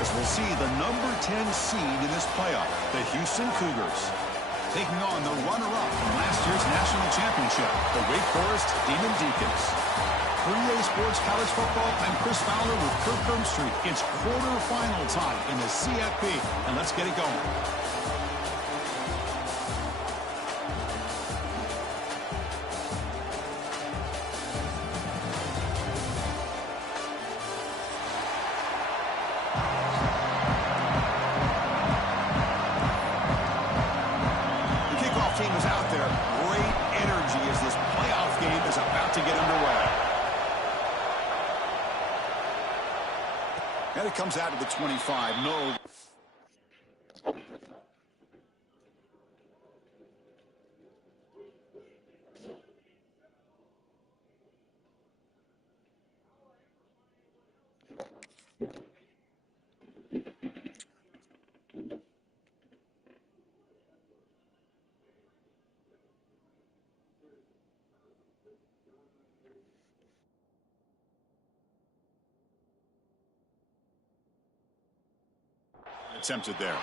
as we'll see the number 10 seed in this playoff, the Houston Cougars, taking on the runner-up from last year's national championship, the Wake Forest Demon Deacons. For EA Sports College Football, I'm Chris Fowler with Kirk Herbstreit. It's quarterfinal time in the CFP, and let's get it going. Team is out there. Great energy as this playoff game is about to get underway. And it comes out of the 25. No. Attempted there.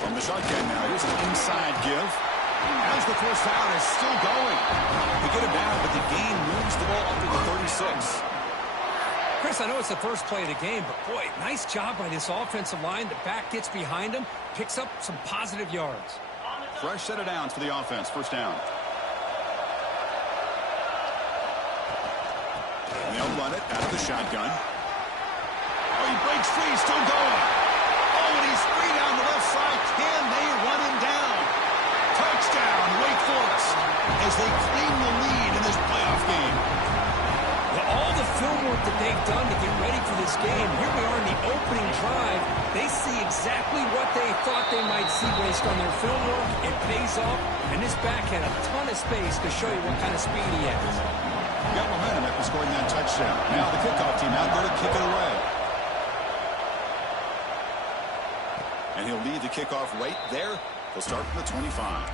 From the shotgun now, here's an inside give. As the first down is still going. They get him down, but the game moves the ball up to the 36. Chris, I know it's the first play of the game, but boy, nice job by this offensive line. The back gets behind him, picks up some positive yards. Fresh set of downs for the offense. First down. And they'll run it out of the shotgun. Oh, he breaks free. He's still going. Oh, and he's free down the left side. Can they run him down? Touchdown, Wake Forest, as they claim the lead in this playoff game. Well, all the film work that they've done to get ready for this game, here we are in the opening drive. They see exactly what they thought they might see based on their film work. It pays off, and this back had a ton of space to show you what kind of speed he has. Got momentum after scoring that touchdown. Now the kickoff team out there to kick it away. And he'll lead the kickoff right there. He'll start from the 25.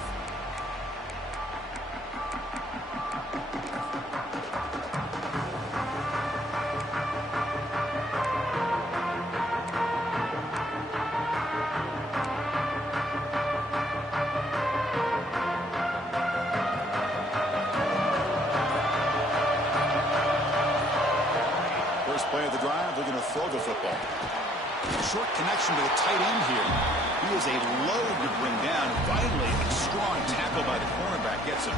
First play of the drive, they're going to throw the football. Short connection to the tight end here. He is a load to bring down. Finally, a strong tackle by the cornerback gets him.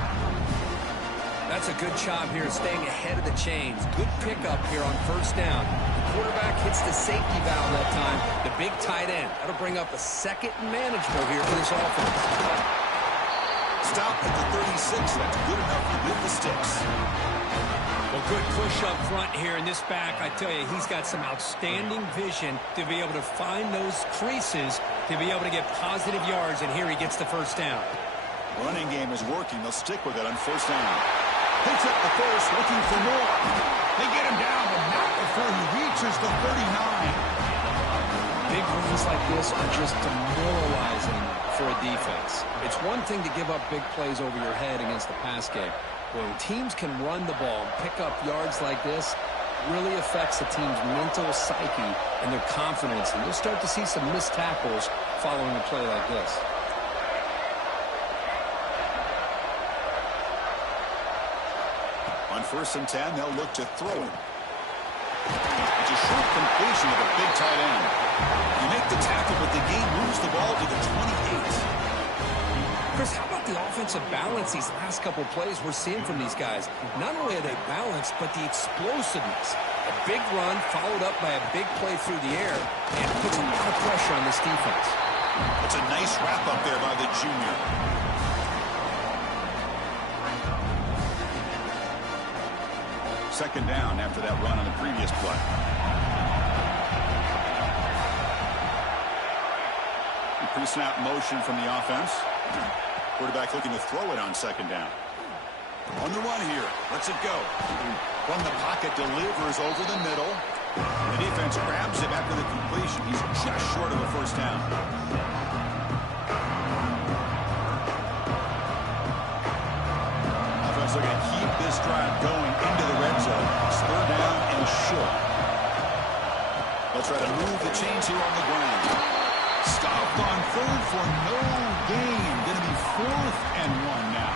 That's a good job here, staying ahead of the chains. Good pickup here on first down. The quarterback hits the safety valve that time. The big tight end. That'll bring up a second and manageable here for this offense. Stop at the 36. That's good enough with the sticks. Well, good push up front here in this back. I tell you, he's got some outstanding vision to be able to find those creases, to be able to get positive yards, and here he gets the first down. Running game is working. They'll stick with it on first down. Picks up the first, looking for more. They get him down, but not before he reaches the 39. Big runs like this are just demoralizing for a defense. It's one thing to give up big plays over your head against the pass game. When teams can run the ball and pick up yards like this, really affects the team's mental psyche and their confidence. And you'll start to see some missed tackles following a play like this. On first and 10, they'll look to throw it. It's a short completion of a big tight end. You make the tackle, but the game moves the ball to the 28. Chris, how about the offensive balance these last couple plays we're seeing from these guys? Not only are they balanced, but the explosiveness. A big run followed up by a big play through the air and puts a lot of pressure on this defense. It's a nice wrap up there by the junior. Second down after that run on the previous play. Pre-snap motion from the offense. Quarterback looking to throw it on second down. On the run here. Lets it go. From the pocket, delivers over the middle. The defense grabs him after the completion. He's just short of a first down. Offense looking to keep this drive going into the red zone. It's third down and short. They'll try to move the chains here on the ground. Stopped on third for no gain. Going to be 4th and 1 now.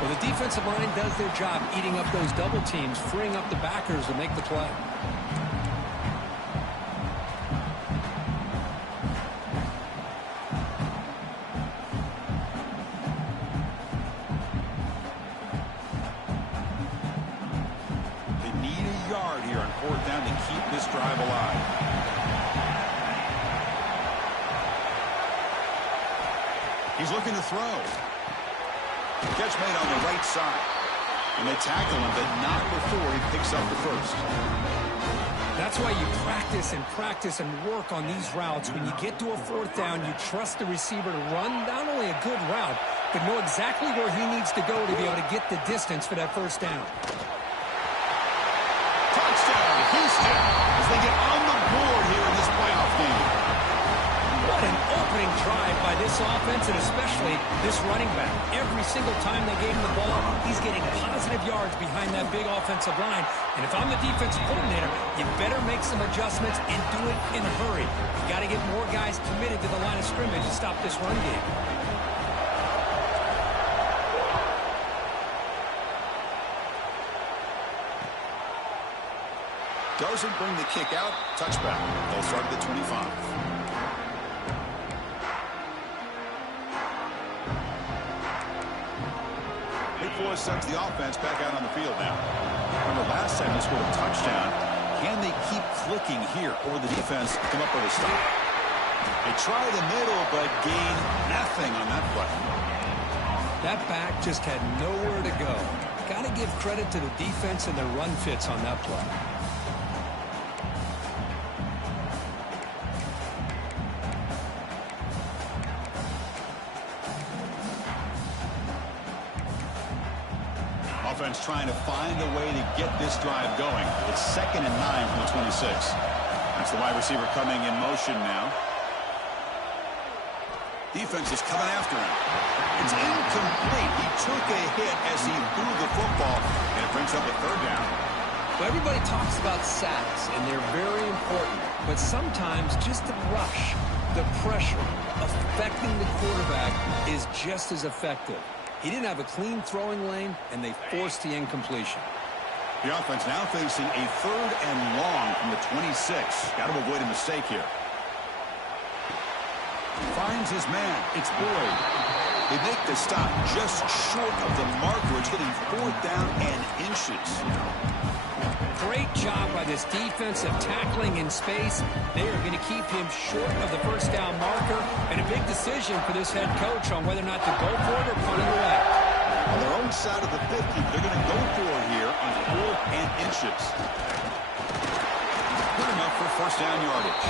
Well, the defensive line does their job eating up those double teams, freeing up the backers to make the play. They need a yard here on 4th down to keep this drive alive. He's looking to throw. Catch made on the right side. And they tackle him, but not before he picks up the first. That's why you practice and work on these routes. When you get to a 4th down, you trust the receiver to run not only a good route, but know exactly where he needs to go to be able to get the distance for that first down. Touchdown, Houston, as they get on the board here in this playoff game. What an opening drive by this offense, and especially this running back. Every single time they gave him the ball, he's getting positive yards behind that big offensive line. And if I'm the defensive coordinator, you better make some adjustments and do it in a hurry. You got to get more guys committed to the line of scrimmage to stop this run game. Doesn't bring the kick out. Touchback. They'll start at the 25. Flores sends the offense back out on the field now. Remember last time they scored a touchdown. Can they keep clicking here, or will the defense come up with a stop? They try the middle, but gain nothing on that play. That back just had nowhere to go. Got to give credit to the defense and their run fits on that play. Offense trying to find a way to get this drive going. It's 2nd and 9 from the 26. That's the wide receiver coming in motion now. Defense is coming after him. It's incomplete. He took a hit as he threw the football, and it brings up a 3rd down. Well, everybody talks about sacks, and they're very important. But sometimes just the rush, the pressure, affecting the quarterback is just as effective. He didn't have a clean throwing lane, and they forced the incompletion. The offense now facing a 3rd and long from the 26. Got to avoid a mistake here. Finds his man. It's Boyd. They make the stop just short of the marker. It's getting 4th down and inches. Great job by this defense of tackling in space. They are going to keep him short of the first down marker, and a big decision for this head coach on whether or not to go for it or punt it away. On their own side of the 50, they're going to go for it here on 4th and inches. Good enough for first down yardage.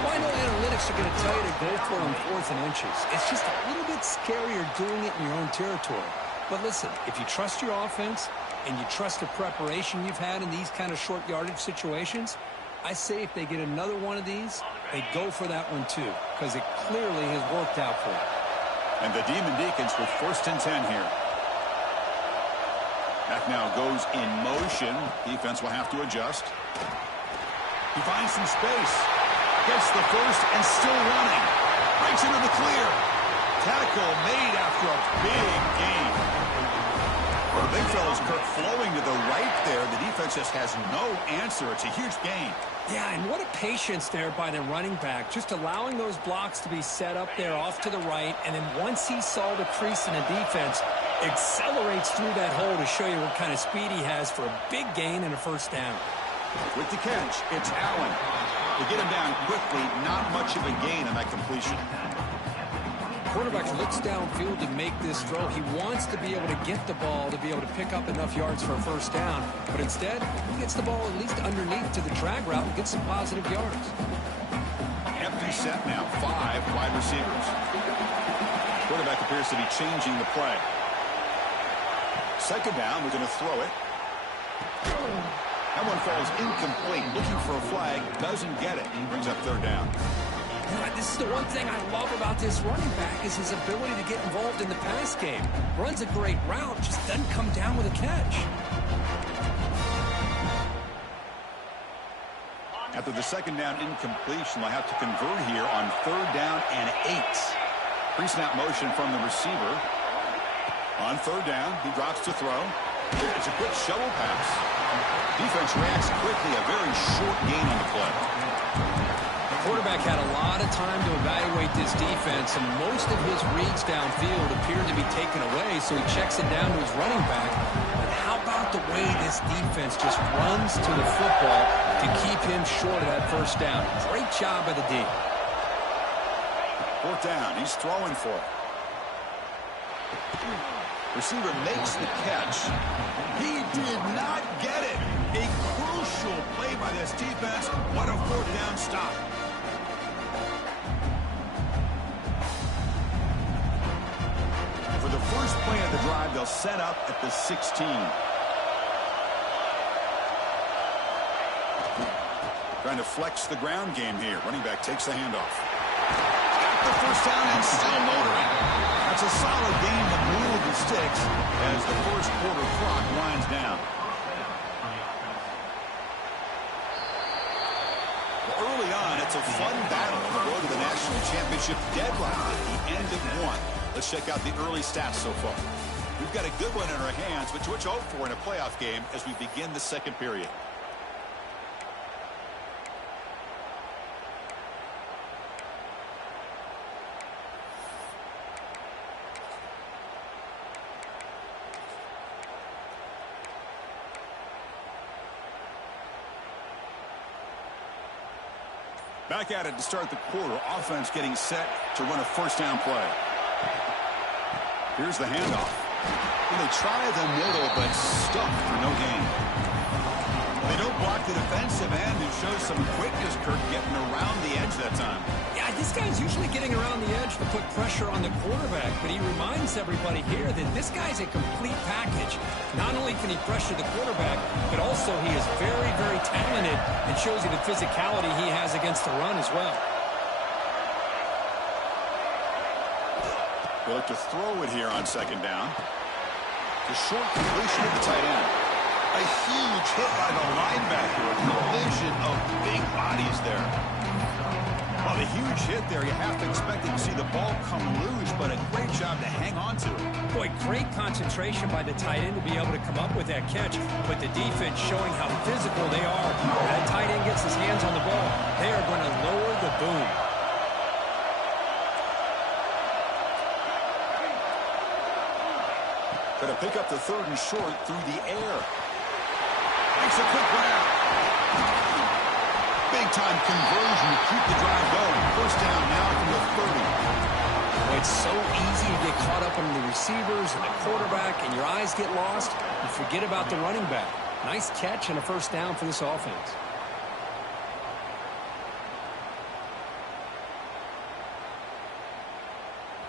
Well, I know analytics are going to tell you to go for it on 4th and inches. It's just a little bit scarier doing it in your own territory. But listen, if you trust your offense and you trust the preparation you've had in these kind of short yardage situations, I say if they get another one of these, they go for that one too, because it clearly has worked out for them. And the Demon Deacons with 1st and 10 here. Back now goes in motion. Defense will have to adjust. He finds some space. Gets the first and still running. Breaks into the clear. Tackle made after a big gain. Well, the big fella's Kirk flowing to the right there. The defense just has no answer. It's a huge gain. Yeah, and what a patience there by the running back, just allowing those blocks to be set up there off to the right, and then once he saw the crease in the defense, accelerates through that hole to show you what kind of speed he has for a big gain and a first down. With the catch, it's Allen. To get him down quickly, not much of a gain on that completion. Quarterback looks downfield to make this throw. He wants to be able to get the ball to be able to pick up enough yards for a first down, but instead, he gets the ball at least underneath to the drag route and gets some positive yards. Empty set now, 5 wide receivers. Quarterback appears to be changing the play. Second down, we're going to throw it. That one falls incomplete. Looking for a flag, doesn't get it. Brings up third down. This is the one thing I love about this running back is his ability to get involved in the pass game. Runs a great route, just doesn't come down with a catch. After the second down incompletion, they'll have to convert here on third down and 8. Pre-snap motion from the receiver. On third down, he drops to throw. It's a quick shovel pass. Defense reacts quickly, a very short gain on the play. The quarterback had a lot of time to evaluate this defense, and most of his reads downfield appeared to be taken away, so he checks it down to his running back. But how about the way this defense just runs to the football to keep him short of that first down? Great job by the D. Fourth down, he's throwing for it. Receiver makes the catch. He did not get it. A crucial play by this defense. What a fourth down stop. For the first play of the drive, they'll set up at the 16. Trying to flex the ground game here. Running back takes the handoff. Got the first down and still motoring. That's a solid gain to move the sticks as the first quarter clock winds down. Well, early on, it's a fun battle on the road to the national championship deadline at the end of one. Let's check out the early stats so far. We've got a good one in our hands, which we'll hope for in a playoff game as we begin the second period. Back at it to start the quarter. Offense getting set to run a first down play. Here's the handoff. And they try the middle, but stuck for no gain. They don't block the defensive end and show some quickness, Kirk, getting around the edge that time. Yeah, this guy's usually getting around the edge to put pressure on the quarterback, but he reminds everybody here that this guy's a complete package. Not only can he pressure the quarterback, but also he is very, very talented and shows you the physicality he has against the run as well. They look to throw it here on second down. The short completion of the tight end. A huge hit by the linebacker. A collision of big bodies there. Well, the huge hit there, you have to expect to see the ball come loose, but a great job to hang on to it. Boy, great concentration by the tight end to be able to come up with that catch, but the defense showing how physical they are. When that tight end gets his hands on the ball, they are going to lower the boom. Going to pick up the third and short through the air. Makes a quick grab. Big-time conversion to keep the drive going. First down now from the 30. Well, it's so easy to get caught up on the receivers and the quarterback, and your eyes get lost. You forget about the running back. Nice catch and a first down for this offense.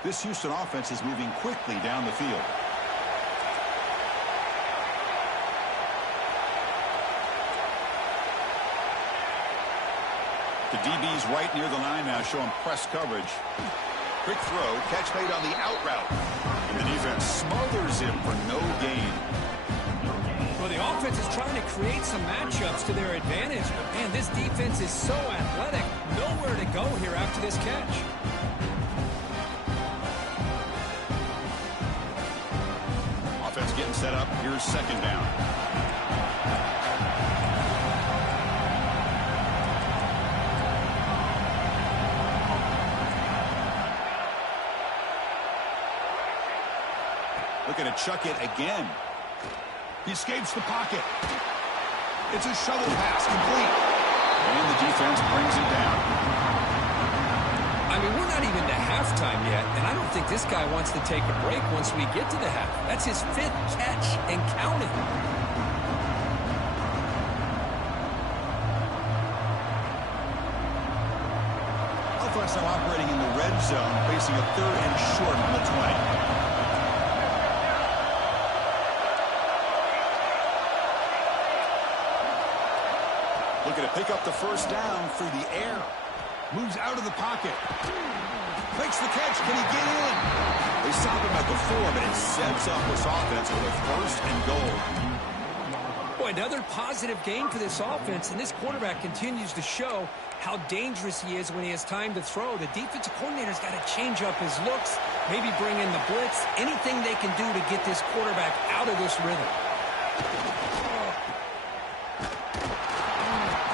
This Houston offense is moving quickly down the field. The DB's right near the line now, showing press coverage. Quick throw, catch made on the out route. And the defense smothers him for no gain. Well, the offense is trying to create some matchups to their advantage. But, man, this defense is so athletic. Nowhere to go here after this catch. Offense getting set up. Here's second down. Looking to chuck it again. He escapes the pocket. It's a shovel pass, complete. And the defense brings it down. I mean, we're not even to halftime yet, and I don't think this guy wants to take a break once we get to the half. That's his 5th catch and counting. Offense now operating operating in the red zone, facing a 3rd and short on the 20. Looking to pick up the first down through the air. Moves out of the pocket. Makes the catch. Can he get in? They stop him at the 4, but it sets up this offense with a 1st and goal. Boy, another positive game for this offense, and this quarterback continues to show how dangerous he is when he has time to throw. The defensive coordinator's got to change up his looks, maybe bring in the blitz, anything they can do to get this quarterback out of this rhythm.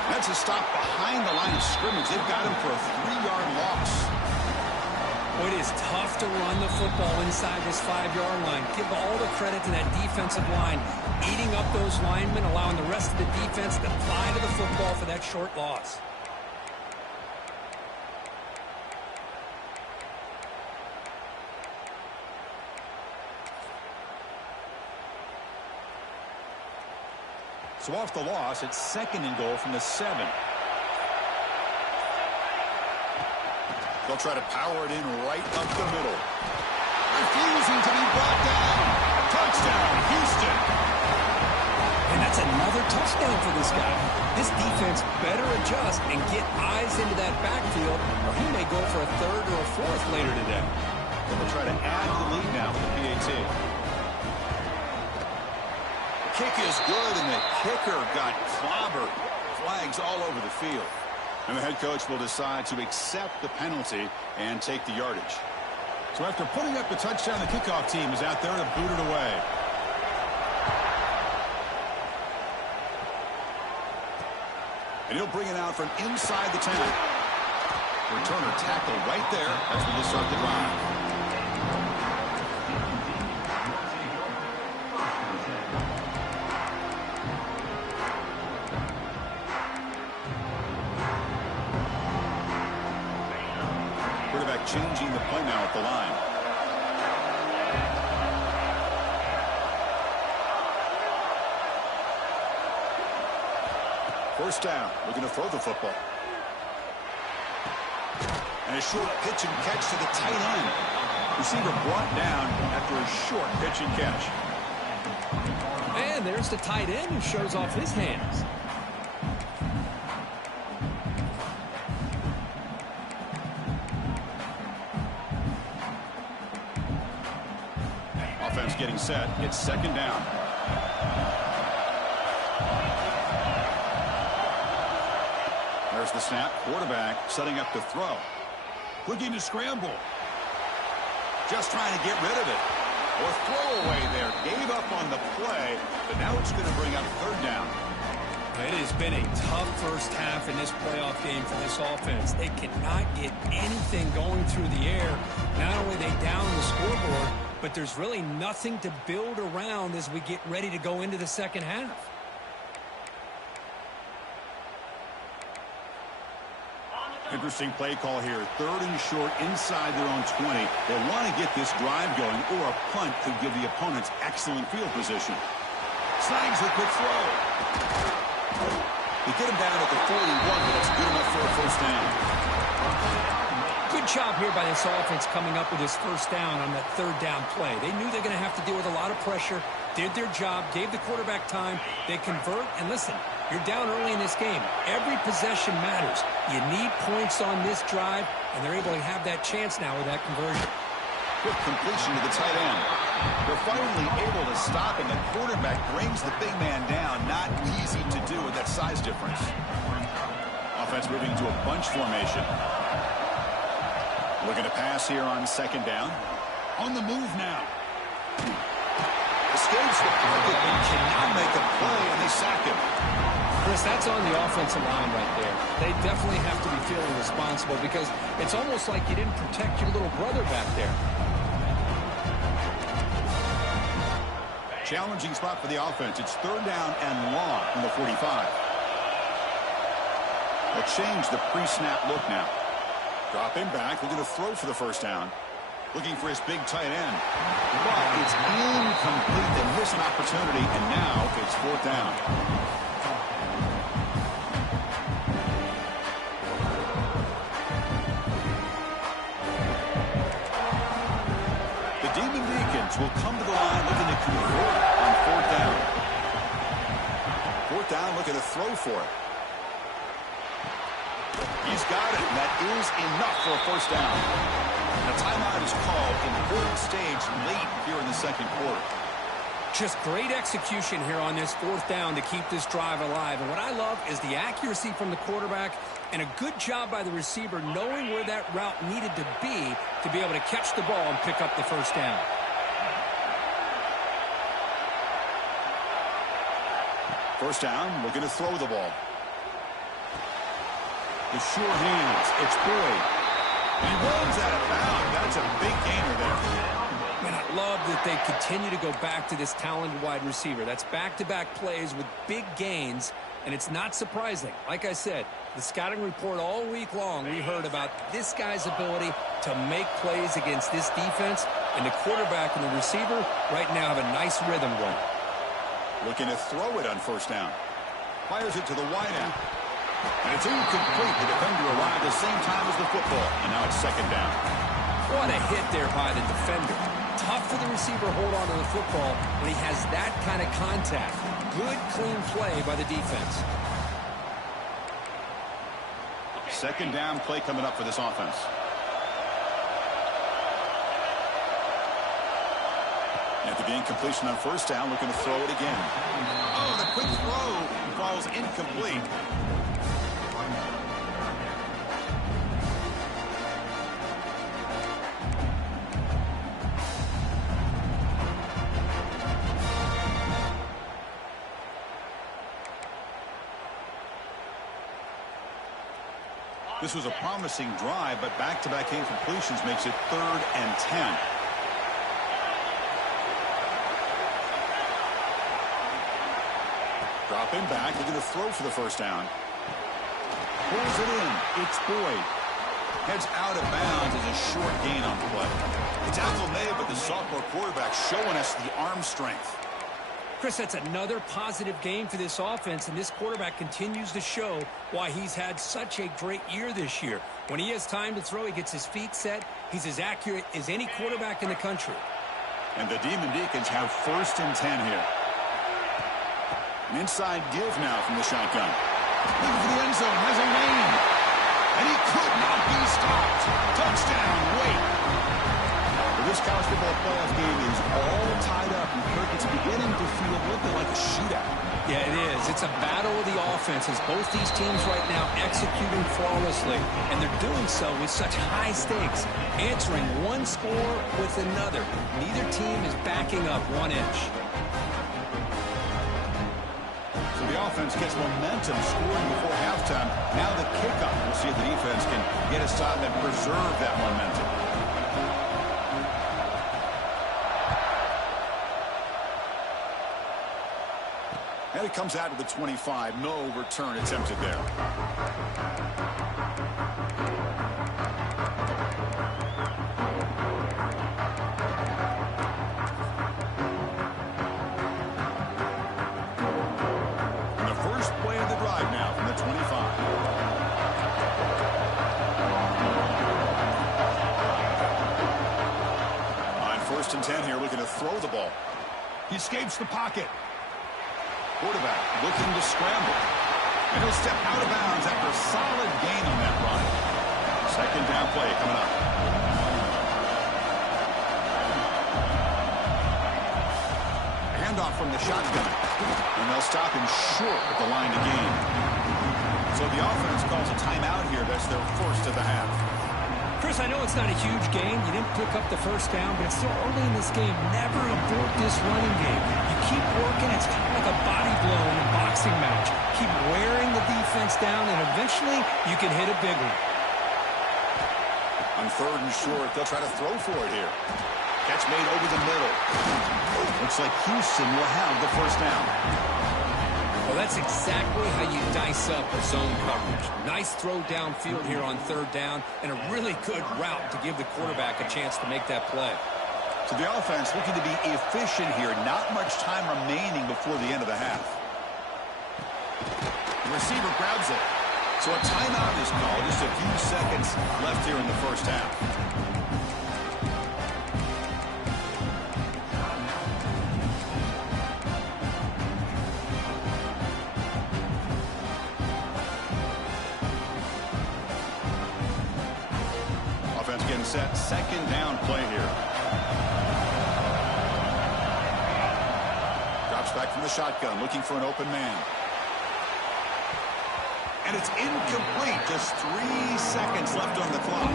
That's a stop behind the line of scrimmage. They've got him for a 3-yard loss. Boy, it is tough to run the football inside this 5-yard line. Give all the credit to that defensive line, eating up those linemen, allowing the rest of the defense to fly to the football for that short loss. So off the loss, it's 2nd and goal from the 7. They'll try to power it in right up the middle. Refusing to be brought down. Touchdown, Houston. And that's another touchdown for this guy. This defense better adjust and get eyes into that backfield, or he may go for a 3rd or a 4th later today. They'll try to add to the lead now with the PAT. Kick is good, and the kicker got clobbered. Flags all over the field. And the head coach will decide to accept the penalty and take the yardage. So after putting up the touchdown, the kickoff team is out there to boot it away. And he'll bring it out from inside the 10. Returner tackle right there as we start the drive. Changing the play now at the line. First down, looking to throw the football. And a short pitch and catch to the tight end. Receiver brought down after a short pitch and catch. And there's the tight end who shows off his hands. Getting set. It's 2nd down. There's the snap. Quarterback setting up to throw. Looking to scramble. Just trying to get rid of it. Or throw away there. Gave up on the play, but now it's going to bring up 3rd down. It has been a tough first half in this playoff game for this offense. They cannot get anything going through the air. Not only they down the scoreboard, but there's really nothing to build around as we get ready to go into the second half. Interesting play call here. 3rd and short inside their own 20. They want to get this drive going, or a punt could give the opponents excellent field position. Snags the quick throw. They get him down at the 41, but it's good enough for a first down. Good job here by this offense coming up with his first down on that 3rd down play. They knew they're going to have to deal with a lot of pressure, did their job, gave the quarterback time. They convert, and listen, you're down early in this game. Every possession matters. You need points on this drive, and they're able to have that chance now with that conversion. Quick completion to the tight end. They're finally able to stop, and the quarterback brings the big man down. Not easy to do with that size difference. Offense moving to a bunch formation. Looking to pass here on 2nd down. On the move now. Escapes the pocket and cannot make a play, and they sack him. Chris, that's on the offensive line right there. They definitely have to be feeling responsible because it's almost like you didn't protect your little brother back there. Challenging spot for the offense. It's 3rd down and long from the 45. They'll change the pre-snap look now. Dropping back, looking to throw for the first down. Looking for his big tight end. But it's incomplete. They miss an opportunity, and now it's 4th down. Steelers will come to the line looking to convert on fourth down. Fourth down, looking to throw for it. He's got it, and that is enough for a first down. And a timeout is called in the important stage late here in the second quarter. Just great execution here on this fourth down to keep this drive alive. And what I love is the accuracy from the quarterback and a good job by the receiver knowing where that route needed to be able to catch the ball and pick up the first down. First down, looking to throw the ball. The sure hands, it's Boyd. He runs out of bounds. That's a big gainer there. Man, I love that they continue to go back to this talented wide receiver. That's back-to-back plays with big gains, and it's not surprising. Like I said, the scouting report all week long, we heard about this guy's ability to make plays against this defense, and the quarterback and the receiver right now have a nice rhythm going. Looking to throw it on first down. Fires it to the wideout. And it's incomplete. The defender arrived at the same time as the football, and now it's second down. What a hit there by the defender. Tough for the receiver to hold on to the football when he has that kind of contact. Good, clean play by the defense. Second down play coming up for this offense. After the incompletion on first down, looking to throw it again. Oh, the quick throw falls incomplete. This was a promising drive, but back-to-back incompletions makes it 3rd and 10. Dropping back, looking to throw for the first down. Pulls it in. It's Boyd. Heads out of bounds as a short gain on the play. The tackle made, but the sophomore quarterback showing us the arm strength. Chris, that's another positive game for this offense, and this quarterback continues to show why he's had such a great year this year. When he has time to throw, he gets his feet set. He's as accurate as any quarterback in the country. And the Demon Deacons have 1st and 10 here. An inside give now from the shotgun. Looking for the end zone, has a lane. And he could not be stopped. Touchdown, Wake. This college football playoff game is all tied up, and Kirk, it's beginning to feel a little bit like a shootout. Yeah, it is. It's a battle of the offenses. Both these teams right now executing flawlessly, and they're doing so with such high stakes, answering one score with another. Neither team is backing up 1 inch. So the offense gets momentum, scoring before halftime. Now the kickoff. We'll see if the defense can get aside and preserve that momentum. And it comes out to the 25. No return attempted there. And the first play of the drive now from the 25. On 1st and 10 here, looking to throw the ball. He escapes the pocket. Quarterback looking to scramble. And he'll step out of bounds after a solid gain on that run. Second down play coming up. Handoff from the shotgun. And they'll stop him short at the line to gain. So the offense calls a timeout here. That's their first of the half. Chris, I know it's not a huge gain. You didn't pick up the first down, but it's still early in this game. Never abort this running game. You keep working. It's kind of like a body blow in a boxing match. Keep wearing the defense down, and eventually you can hit a big one. On 3rd and short, they'll try to throw for it here. Catch made over the middle. Looks like Houston will have the first down. Well, that's exactly how you dice up a zone coverage. Nice throw downfield here on 3rd down, and a really good route to give the quarterback a chance to make that play. So the offense looking to be efficient here. Not much time remaining before the end of the half. The receiver grabs it. So a timeout is called. Just a few seconds left here in the first half. set second down play here. Drops back from the shotgun, looking for an open man. And it's incomplete. Just 3 seconds left on the clock.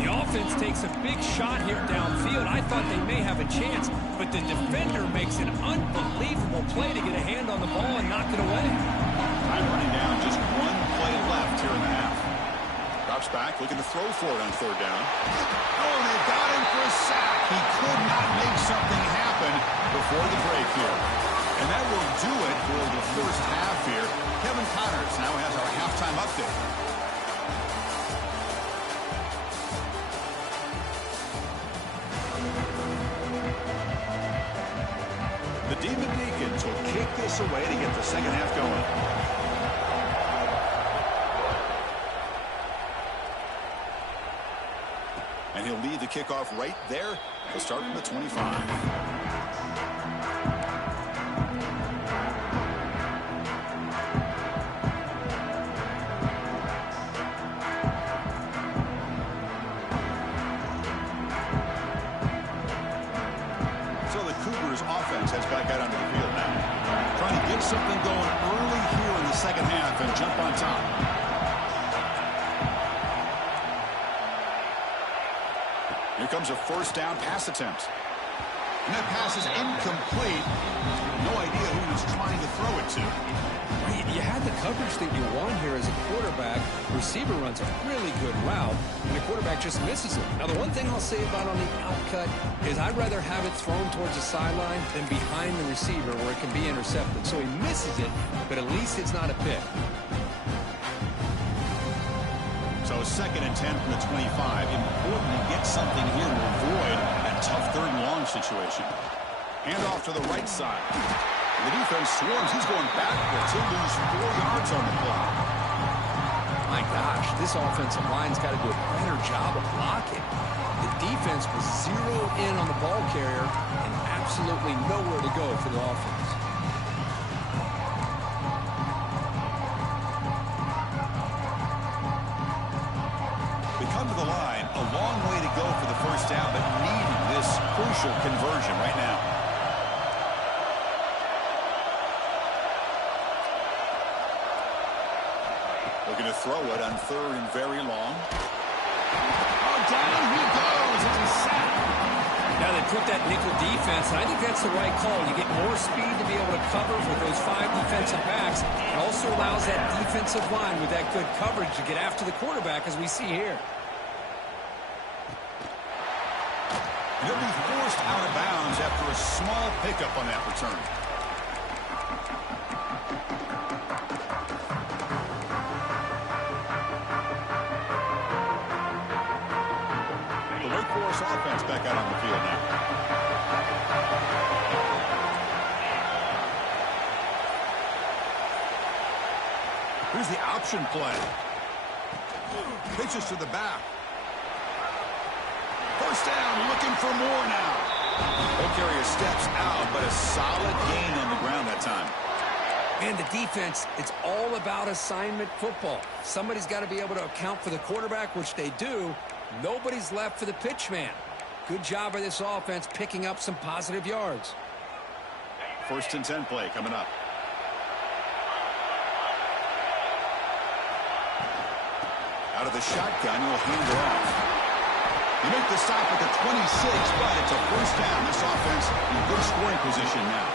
The offense takes a big shot here downfield. I thought they may have a chance, but the defender makes an unbelievable play to get a hand on the ball and knock it away. Time running down, just 1 play left here in the half. Drops back, looking to throw for it on third down. Oh, they got him for a sack. He could not make something happen before the break here. And that will do it for the first half here. Kevin Connors now has our halftime update. The Demon Deacons will kick this away to get the second half going. And he'll lead the kickoff right there. He'll start from the 25. Has back out onto the field now. Trying to get something going early here in the second half and jump on top. Here comes a first down pass attempt. And that pass is incomplete. No idea who he was trying to throw it to. You had the coverage that you want here as a quarterback. Receiver runs a really good route, and the quarterback just misses it. Now, the one thing I'll say about on the outcut is I'd rather have it thrown towards the sideline than behind the receiver where it can be intercepted. So he misses it, but at least it's not a pick. So second and 10 from the 25. Important to get something here to avoid that tough third and long situation. Hand off to the right side. The defense swarms. He's going backwards. He'll lose 4 yards on the clock. My gosh, this offensive line's got to do a better job of blocking. The defense was zeroed in on the ball carrier and absolutely nowhere to go for the offense. We come to the line. A long way to go for the first down, but needing this crucial conversion right now. Looking to throw it on third and very long. Oh, down he goes. It's a sack. Now they put that nickel defense, and I think that's the right call. You get more speed to be able to cover with those 5 defensive backs. It also allows that defensive line with that good coverage to get after the quarterback, as we see here. And he'll be forced out of bounds after a small pickup on that return. Offense back out on the field now. Here's the option play. Pitches to the back. First down, looking for more now. Ball carrier steps out, but a solid gain on the ground that time. And the defense, it's all about assignment football. Somebody's got to be able to account for the quarterback, which they do. Nobody's left for the pitch man. Good job by this offense picking up some positive yards. First and 10 play coming up. Out of the shotgun, he'll hand it off. He made the stop at the 26, but it's a first down. This offense in good scoring position now.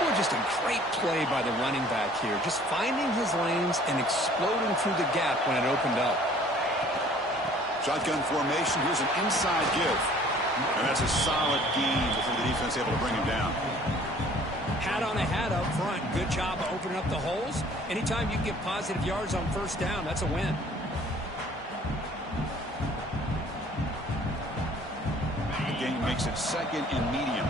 Well, just a great play by the running back here. Just finding his lanes and exploding through the gap when it opened up. Shotgun formation. Here's an inside give. And that's a solid gain before the defense able to bring him down. Hat on a hat up front. Good job of opening up the holes. Anytime you get positive yards on first down, that's a win. The gain makes it second and medium.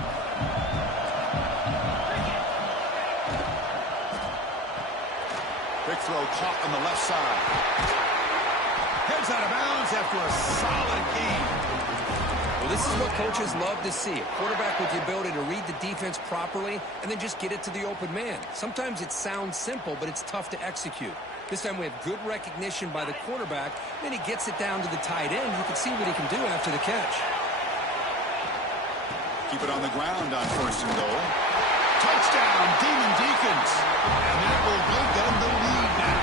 Big throw caught on the left side. Heads out of bounds after a solid gain. Well, this is what coaches love to see. A quarterback with the ability to read the defense properly and then just get it to the open man. Sometimes it sounds simple, but it's tough to execute. This time we have good recognition by the quarterback. Then he gets it down to the tight end. You can see what he can do after the catch. Keep it on the ground on 1st and goal. Touchdown, Demon Deacons. And that will give them the lead now.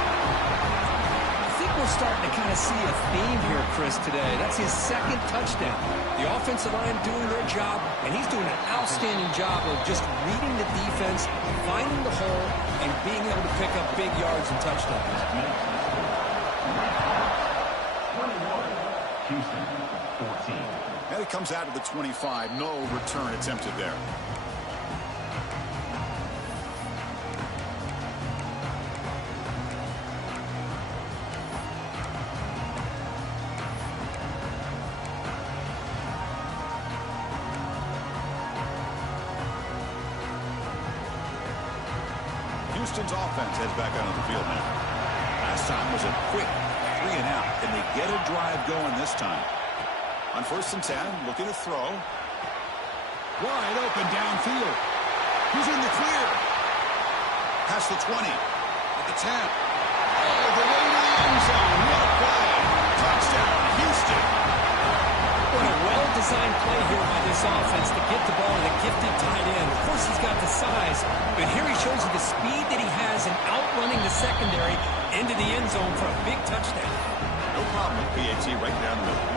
I think we're starting to kind of see a theme here, Chris, today. That's his 2nd touchdown. The offensive line doing their job, and he's doing an outstanding job of just reading the defense, finding the hole, and being able to pick up big yards and touchdowns. Houston, 14. And it comes out of the 25. No return attempted there. Houston's offense heads back out on the field now. Last time was a quick 3 and out. Can they get a drive going this time? On 1st and 10, looking to throw. Wide open downfield. He's in the clear. Past the 20. At the 10. All the way to the end zone. What a play. Touchdown, Houston. What a well-designed play here by this offense to get the ball to the gifted tight end. Of course, he's got the size, but here he shows you the speed that he has in outrunning the secondary into the end zone for a big touchdown. No problem with PAT right down the middle.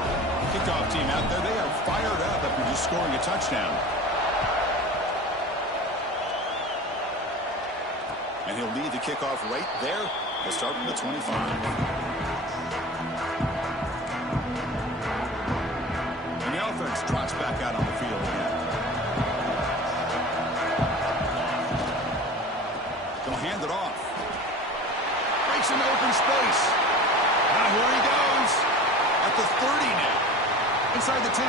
Kickoff team out there, they are fired up after just scoring a touchdown. And he'll lead the kickoff right there. He'll start from the 25. And the offense trots back out on the field again. They'll hand it off. Breaks into open space. Now here he goes. At the 30 now. Inside the 10.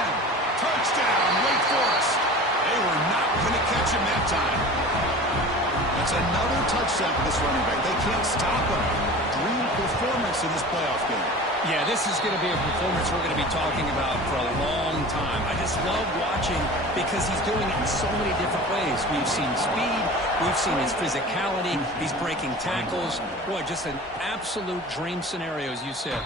Touchdown, Wake Forest. They were not going to catch him that time. That's another touchdown for this running back. They can't stop him. Dream performance in this playoff game. Yeah, this is going to be a performance we're going to be talking about for a long time. I just love watching because he's doing it in so many different ways. We've seen speed. We've seen his physicality. He's breaking tackles. Boy, just an absolute dream scenario, as you said.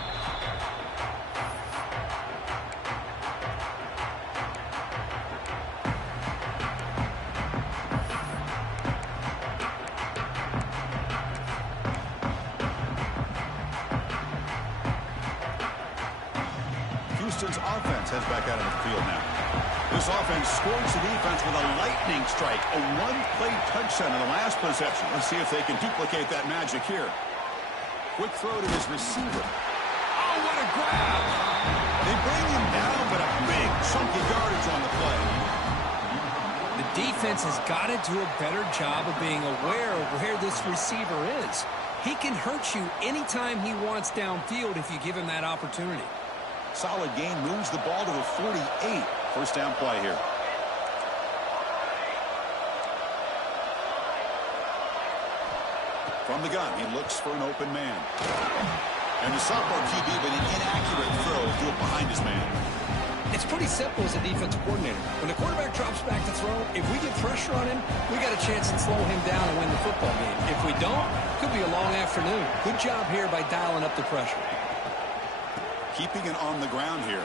Houston's offense heads back out on the field now. This offense scores the defense with a lightning strike, a one-play touchdown in the last possession. Let's see if they can duplicate that magic here. Quick throw to his receiver. Oh, what a grab! They bring him down, but a big chunk of yardage on the play. The defense has got to do a better job of being aware of where this receiver is. He can hurt you anytime he wants downfield if you give him that opportunity. Solid gain, moves the ball to the 48. First down play here. From the gun, he looks for an open man. And the sophomore QB with an inaccurate throw threw it behind his man. It's pretty simple as a defensive coordinator. When the quarterback drops back to throw, if we get pressure on him, we got a chance to slow him down and win the football game. If we don't, could be a long afternoon. Good job here by dialing up the pressure. Keeping it on the ground here.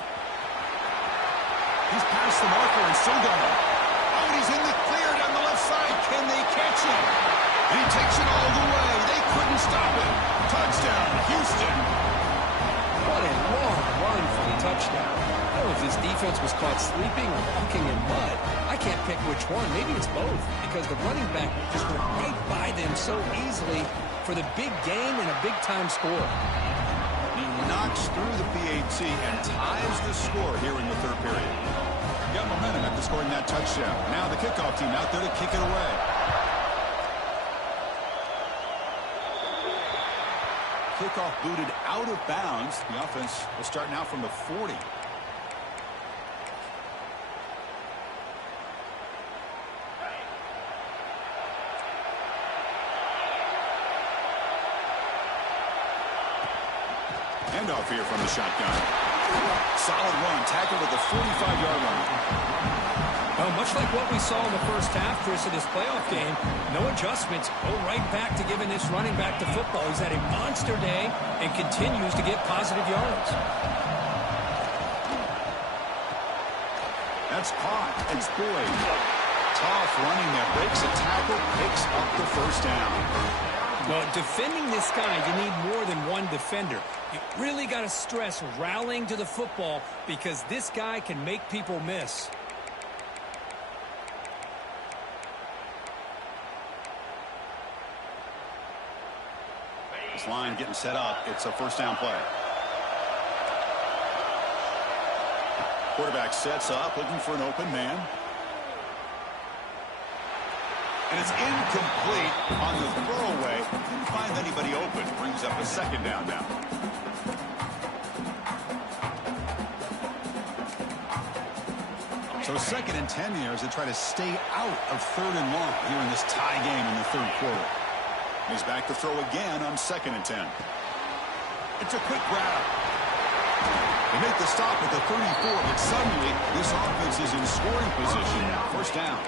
He's past the marker and still going. Oh, and he's in the clear down the left side. Can they catch him? And he takes it all the way. They couldn't stop him. Touchdown, Houston. What a long run for the touchdown. I don't know if this defense was caught sleeping or walking in mud. I can't pick which one. Maybe it's both because the running back just went right by them so easily for the big gain and a big-time score. He knocks through the PAT and ties the score here in the third period. Got momentum after scoring that touchdown. Now the kickoff team out there to kick it away. Kickoff booted out of bounds. The offense will start now from the 40. Handoff here from the shotgun. Solid run, tackled at the 45-yard line. Well, know, much like what we saw in the first half, Chris, of this playoff game, no adjustments. Go right back to giving this running back to football. He's had a monster day and continues to get positive yards. That's caught. It's Boyd. Tough running there. Breaks a tackle, picks up the first down. Well, defending this guy, you need more than one defender. You really got to stress rallying to the football because this guy can make people miss. This line getting set up. It's a first down play. Quarterback sets up, looking for an open man. And it's incomplete on the throwaway. Didn't find anybody open. Brings up a second down now. So 2nd and 10 here as they try to stay out of 3rd and long here in this tie game in the 3rd quarter. He's back to throw again on 2nd and 10. It's a quick grab. They make the stop at the 34, but suddenly this offense is in scoring position now. First down.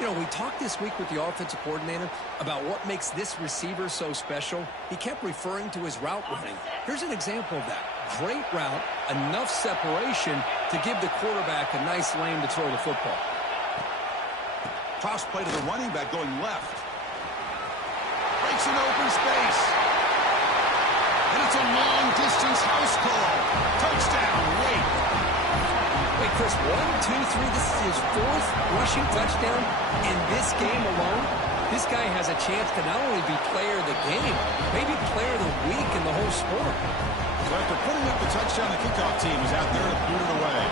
You know, we talked this week with the offensive coordinator about what makes this receiver so special. He kept referring to his route running. Here's an example of that. Great route, enough separation to give the quarterback a nice lane to throw the football. Toss play to the running back going left. Breaks an open space. And it's a long-distance house call. Touchdown, Wait. Wait, Chris, 1, 2, 3, this is his 4th rushing touchdown in this game alone. This guy has a chance to not only be player of the game, maybe player of the week in the whole sport. So after putting up the touchdown, the kickoff team is out there to boot it away.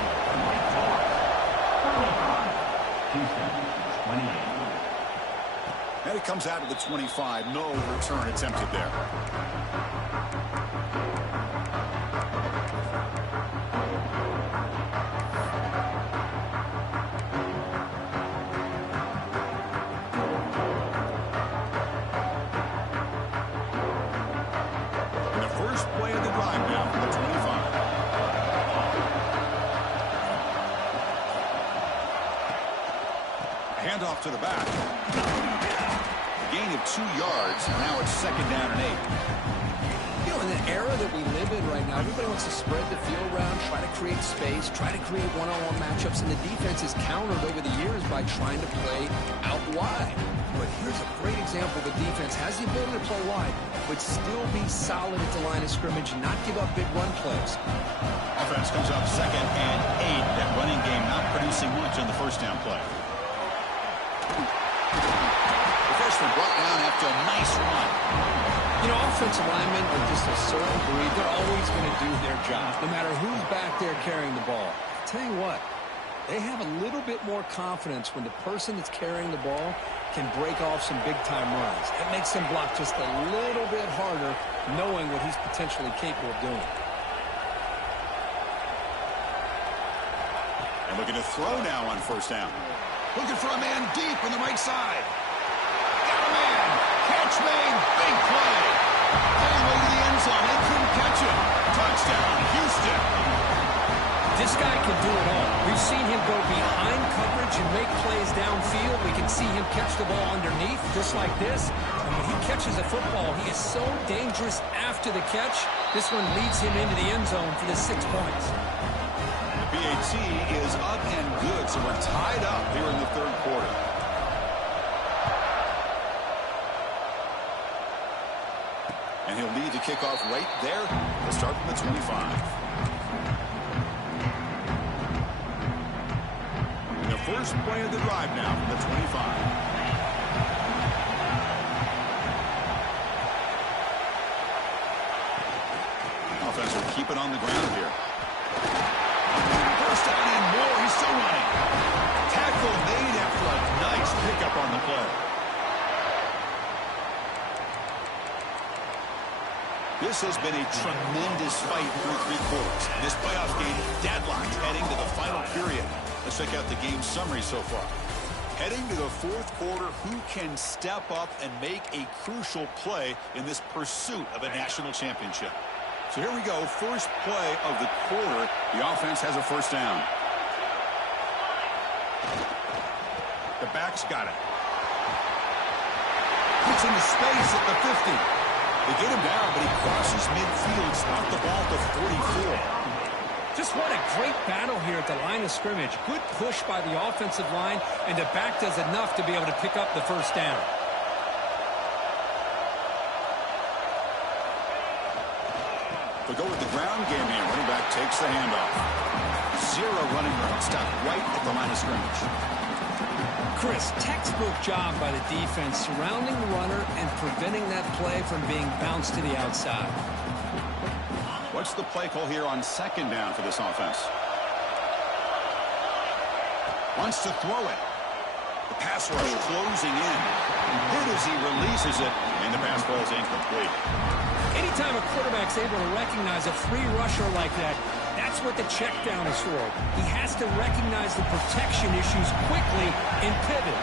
And it comes out of the 25. No return attempted there. Handoff to the back. Gain of 2 yards. Now it's 2nd down and 8. You know, in the era that we live in right now, everybody wants to spread the field around, try to create space, try to create one-on-one matchups, and the defense is countered over the years by trying to play out wide. But here's a great example. The defense has the ability to play wide, but still be solid at the line of scrimmage and not give up big run plays. Offense comes up 2nd and 8. That running game not producing much on the first down play. The freshman brought down after a nice run. You know, offensive linemen are just a certain breed. They're always going to do their job, no matter who's back there carrying the ball. I'll tell you what, they have a little bit more confidence when the person that's carrying the ball can break off some big-time runs. It makes them block just a little bit harder, knowing what he's potentially capable of doing. And looking to throw now on first down. Looking for a man deep on the right side. Got a man. Catch made. Big play. All the way to the end zone. They couldn't catch him. Touchdown, Houston. This guy can do it all. We've seen him go behind coverage and make plays downfield. We can see him catch the ball underneath, just like this. And when he catches a football, he is so dangerous after the catch. This one leads him into the end zone for the 6 points. PAT is up and good, so we're tied up here in the 3rd quarter. And he'll lead the kickoff right there. We'll start from the 25. And the first play of the drive now from the 25. Offense will keep it on the ground here. First down and more. He's still running. Tackle made after a nice pickup on the play. This has been a tremendous fight through 3 quarters. This playoff game deadlocked heading to the final period. Let's check out the game summary so far. Heading to the 4th quarter, who can step up and make a crucial play in this pursuit of a national championship? So here we go, first play of the quarter. The offense has a first down. The back's got it. Gets into space at the 50. They get him down, but he crosses midfield, stopped the ball to 44. Just what a great battle here at the line of scrimmage. Good push by the offensive line, and the back does enough to be able to pick up the first down. They'll go with the ground game here. Running back takes the handoff. Zero running room. Stop right at the line of scrimmage. Chris, textbook job by the defense surrounding the runner and preventing that play from being bounced to the outside. What's the play call here on second down for this offense? Wants to throw it. The pass rush closing in. Hit as he releases it, and the pass falls incomplete. Anytime a quarterback's able to recognize a free rusher like that, that's what the check down is for. He has to recognize the protection issues quickly and pivot.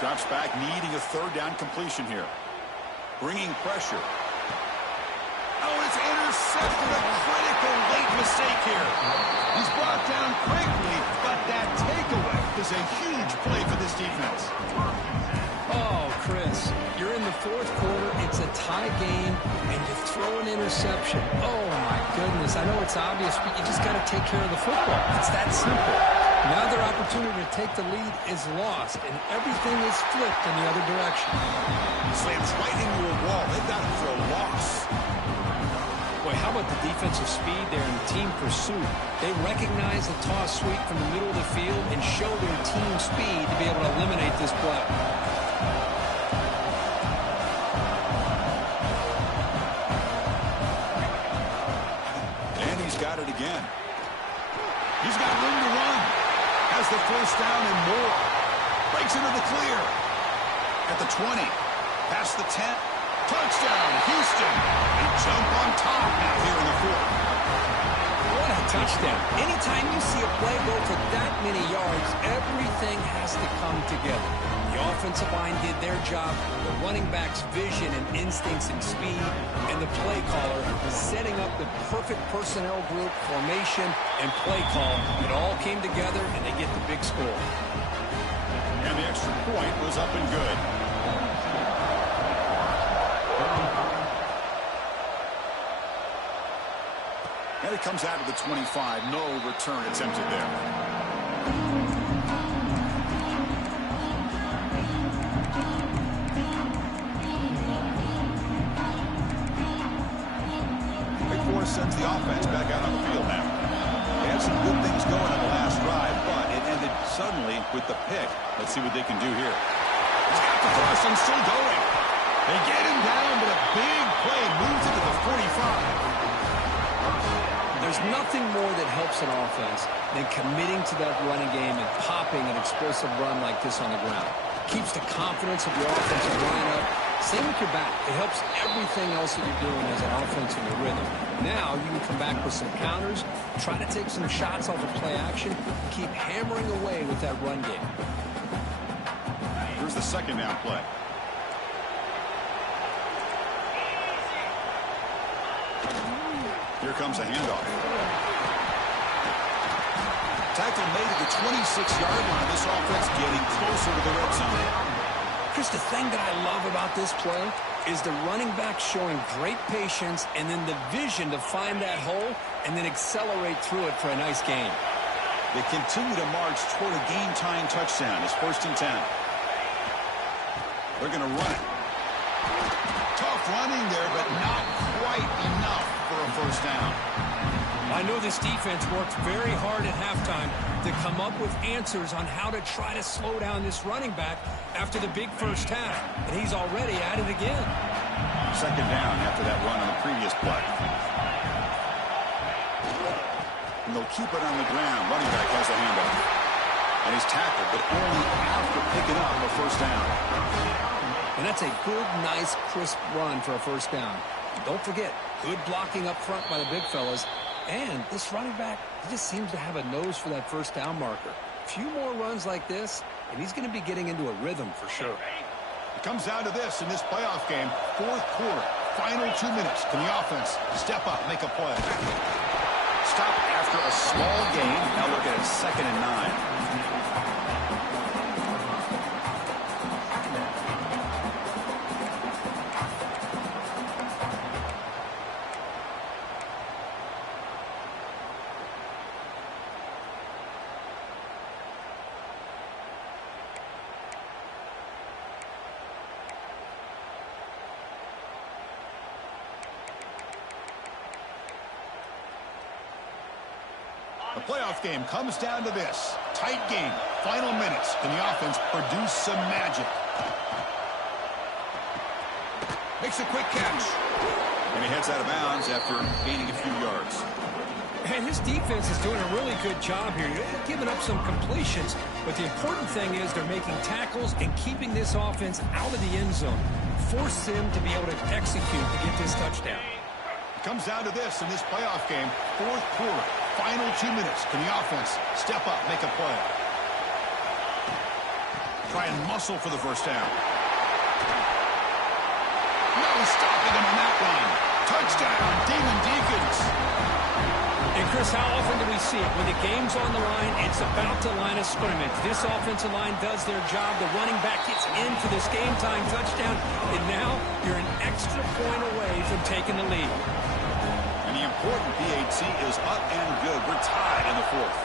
Drops back, needing a third down completion here. Bringing pressure. Oh, it's intercepted. A critical late mistake here. He's brought down quickly, but that takeaway is a huge play for this defense. Oh, Chris, you're in the fourth quarter. It's a tie game, and you throw an interception. Oh, my goodness. I know it's obvious, but you just got to take care of the football. It's that simple. Now their opportunity to take the lead is lost, and everything is flipped in the other direction. Slams right into a wall. They've got him for a loss. Boy, how about the defensive speed there in the team pursuit? They recognize the toss sweep from the middle of the field and show their team speed to be able to eliminate this play. And he's got it again. He's got room to run. Has the first down and more. Breaks into the clear. At the 20. Past the 10. Touchdown, Houston. They jump on top now here in the fourth. What a touchdown. Anytime you see a play go for that many yards, everything has to come together. The offensive line did their job, the running back's vision and instincts and speed, and the play caller was setting up the perfect personnel group, formation, and play call. It all came together, and they get the big score. And the extra point was up and good. And it comes out of the 25. No return attempted there. Wake Forest sends the offense back out on the field now. They had some good things going on the last drive, but it ended suddenly with the pick. Let's see what they can do here. He's got the thrust and still going. They get him down, but a big play moves it to the 45. There's nothing more that helps an offense than committing to that running game and popping an explosive run like this on the ground. Keeps the confidence of your offensive line up. Same with your back. It helps everything else that you're doing as an offense in your rhythm. Now you can come back with some counters, try to take some shots off of play action, keep hammering away with that run game. Here's the second down play. Here comes a handoff. Tackle made at the 26-yard line. This offense getting closer to the red zone. Chris, the thing that I love about this play is the running back showing great patience and then the vision to find that hole and then accelerate through it for a nice gain. They continue to march toward a game-tying touchdown. It's 1st and 10. They're going to run it. Tough running there, but not quite enough for a first down. I know this defense worked very hard at halftime to come up with answers on how to try to slow down this running back after the big first half, and he's already at it again. Second down after that run on the previous play. And they'll keep it on the ground. Running back has a handoff. And he's tackled, but only after picking up a first down. And that's a good, nice, crisp run for a first down. Don't forget, good blocking up front by the big fellas. And this running back, he just seems to have a nose for that first down marker. A few more runs like this, and he's going to be getting into a rhythm for sure. It comes down to this in this playoff game. Fourth quarter, Final 2 minutes. Can the offense step up, make a play? Stop after a small gain. Now look at it, 2nd and 9. The playoff game comes down to this. Tight game. Final minutes. Can the offense produce some magic? Makes a quick catch. And he heads out of bounds after gaining a few yards. And his defense is doing a really good job here. They're giving up some completions, but the important thing is they're making tackles and keeping this offense out of the end zone. Force him to be able to execute to get this touchdown. It comes down to this in this playoff game. 4th quarter. Final 2 minutes. Can the offense step up, make a play? Try and muscle for the first down. No stopping him on that one. Touchdown, Demon Deacons. And Chris, how often do we see it? When the game's on the line, it's about to line of scrimmage. This offensive line does their job. The running back gets in for this game-time touchdown, and now you're an extra point away from taking the lead. And the important PAT is up and good. We're tied in the 4th.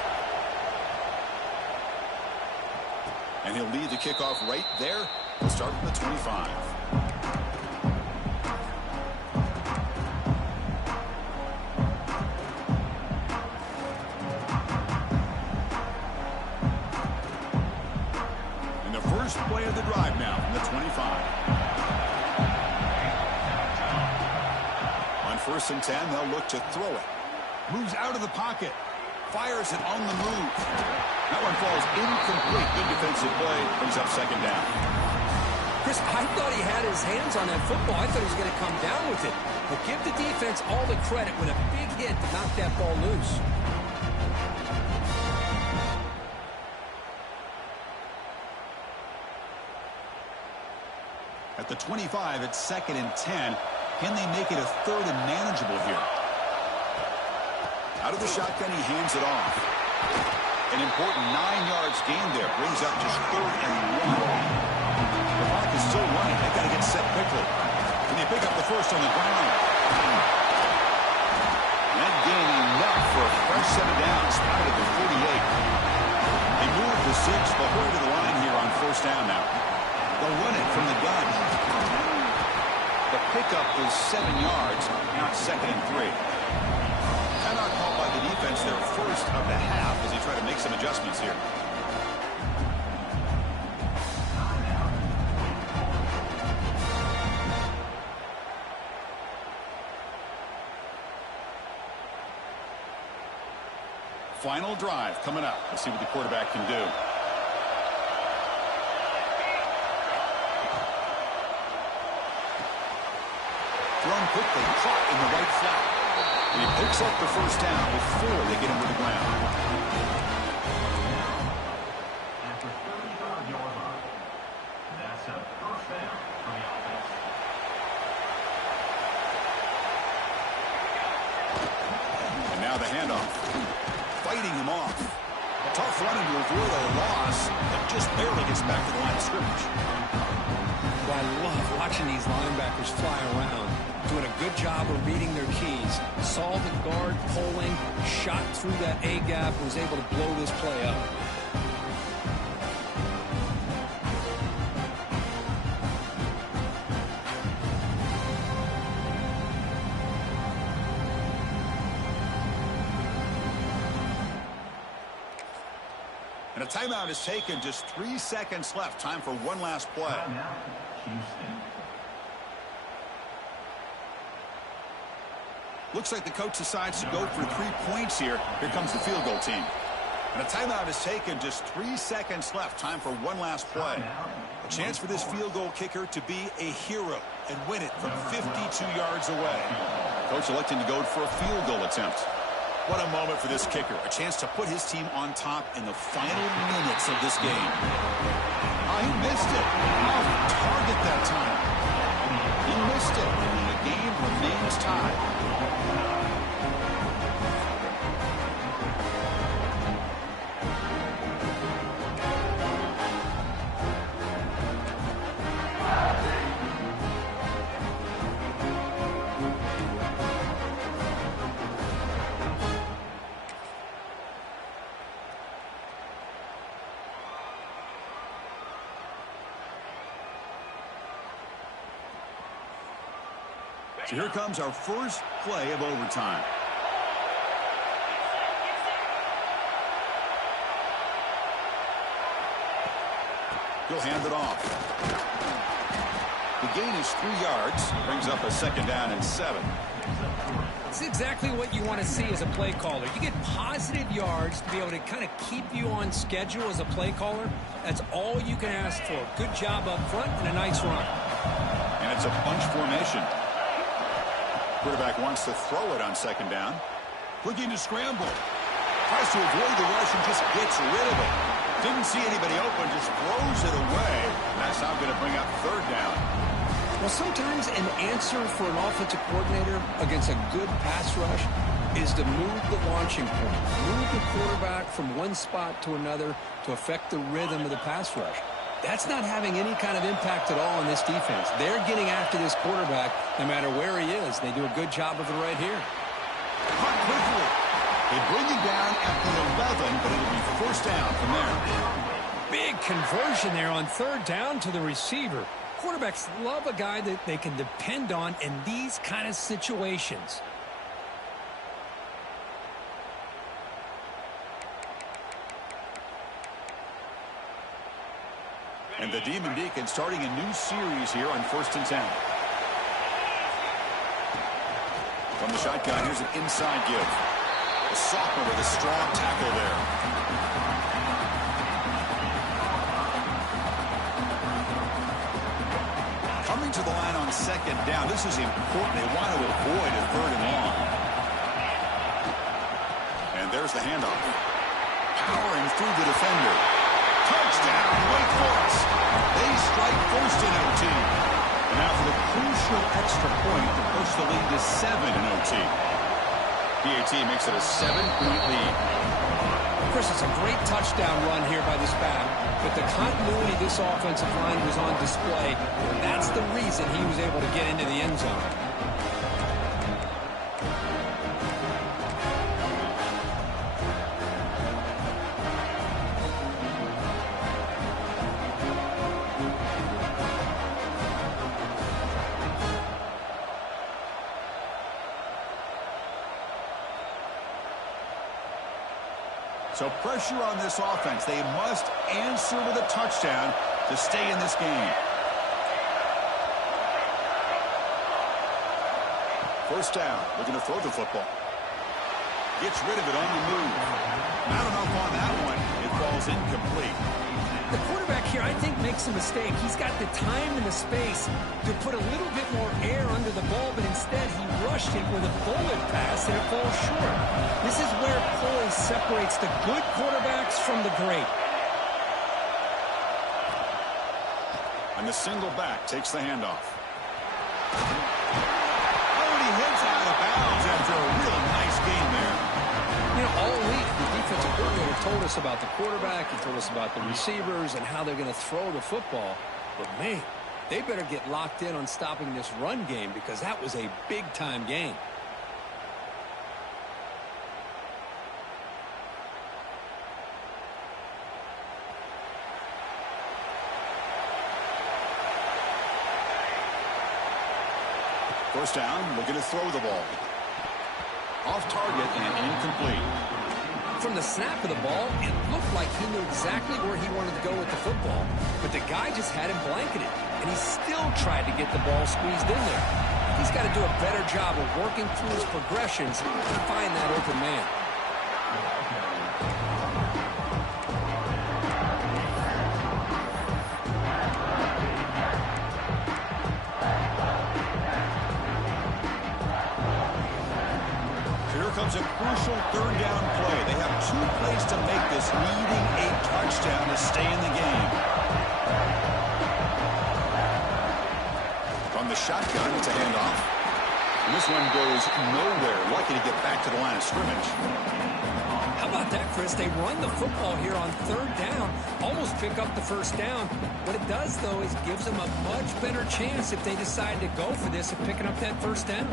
And he'll lead the kickoff right there. We'll start from the 25. And the first play of the drive now from the 25. On 1st and 10, they'll look to throw it. Moves out of the pocket. Fires it on the move. That one falls incomplete. Good defensive play. Brings up 2nd down. Chris, I thought he had his hands on that football. I thought he was going to come down with it. But give the defense all the credit with a big hit to knock that ball loose. At the 25, it's 2nd and 10. Can they make it a 3rd and manageable here? Out of the shotgun, he hands it off. An important 9 yards gain there. Brings up just 3rd and 1. The clock is still running. They've got to get set quickly. Can they pick up the first on the ground? That gain enough for a fresh set of downs. Spotted at the 48. They move the 6. They'll hurry to the line here on 1st down now. They'll run it from the gun. The pickup is 7 yards. Now 2nd and 3. Timeout called by the defense, their first of the half, as they try to make some adjustments here. Final drive coming up. Let's see what the quarterback can do. Thrown quickly, caught in the right flat. And he picks up the first down before they get him to the ground. After 35-yard line, that's a first down for the offense. And now the handoff. Fighting him off. Tough running to avoid a loss, but just barely gets back to the line of scrimmage. Well, I love watching these linebackers fly around, doing a good job of reading their keys. Saw the guard pulling, shot through that A-gap, was able to blow this play up. And a timeout is taken. Just 3 seconds left. Time for one last play. Timeout, Houston. Looks like the coach decides to go for 3 points here. Here comes the field goal team. And a timeout is taken. Just 3 seconds left. Time for one last play. A chance for this field goal kicker to be a hero and win it from 52 yards away. Coach electing to go for a field goal attempt. What a moment for this kicker. A chance to put his team on top in the final minutes of this game. Oh, he missed it. Off target that time. He missed it. And the game is tied. So here comes our first play of overtime. He'll hand it off. The gain is 3 yards. Brings up a 2nd down and 7. It's exactly what you want to see as a play caller. You get positive yards to be able to kind of keep you on schedule as a play caller. That's all you can ask for. Good job up front and a nice run. And it's a bunch formation. Quarterback wants to throw it on 2nd down. Looking to scramble. Tries to avoid the rush and just gets rid of it. Didn't see anybody open, just throws it away. That's now going to bring up 3rd down. Well, sometimes an answer for an offensive coordinator against a good pass rush is to move the launching point. Move the quarterback from one spot to another to affect the rhythm of the pass rush. That's not having any kind of impact at all on this defense. They're getting after this quarterback no matter where he is. They do a good job of it right here. Caught quickly. They bring him down at the 11, but it'll be 1st down from there. Big conversion there on 3rd down to the receiver. Quarterbacks love a guy that they can depend on in these kind of situations. And the Demon Deacons starting a new series here on 1st and 10. From the shotgun, here's an inside give. A sophomore with a strong tackle there. Coming to the line on 2nd down. This is important. They want to avoid a 3rd and long. And there's the handoff. Powering through the defender. Touchdown, Wake Forest. They strike first in OT. And now for the crucial extra point to push the lead to 7 in OT. PAT makes it a 7-point lead. Chris, it's a great touchdown run here by this back, but the continuity of this offensive line was on display, and that's the reason he was able to get into the end zone. So pressure on this offense. They must answer with a touchdown to stay in this game. 1st down. Looking to throw the football. Gets rid of it on the move. Not enough on that one. It falls incomplete. The quarterback here, I think, makes a mistake. He's got the time and the space to put a little bit more air under the ball, but instead he rushed it with a bullet pass and it falls short. This is where poise separates the good quarterbacks from the great. And the single back takes the handoff. Already heads out of bounds after a real nice game there. You know, all week, the defensive coordinator told us about the quarterback. He told us about the receivers and how they're going to throw the football. But, man, they better get locked in on stopping this run game because that was a big-time game. First down, looking to throw the ball. Off target and incomplete. From the snap of the ball, it looked like he knew exactly where he wanted to go with the football, but the guy just had him blanketed, and he still tried to get the ball squeezed in there. He's got to do a better job of working through his progressions to find that open man. Comes a crucial 3rd down play. They have 2 plays to make this, needing a touchdown to stay in the game. From the shotgun, it's a handoff. This one goes nowhere. Lucky to get back to the line of scrimmage. How about that, Chris? They run the football here on third down, almost pick up the first down. What it does, though, is gives them a much better chance if they decide to go for this of picking up that first down.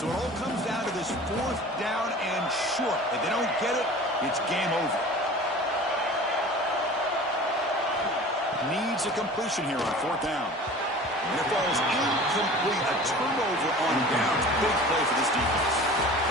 So it all comes down to this fourth down and short. If they don't get it, it's game over. Needs a completion here on fourth down. And it falls incomplete. A turnover on downs. Big play for this defense.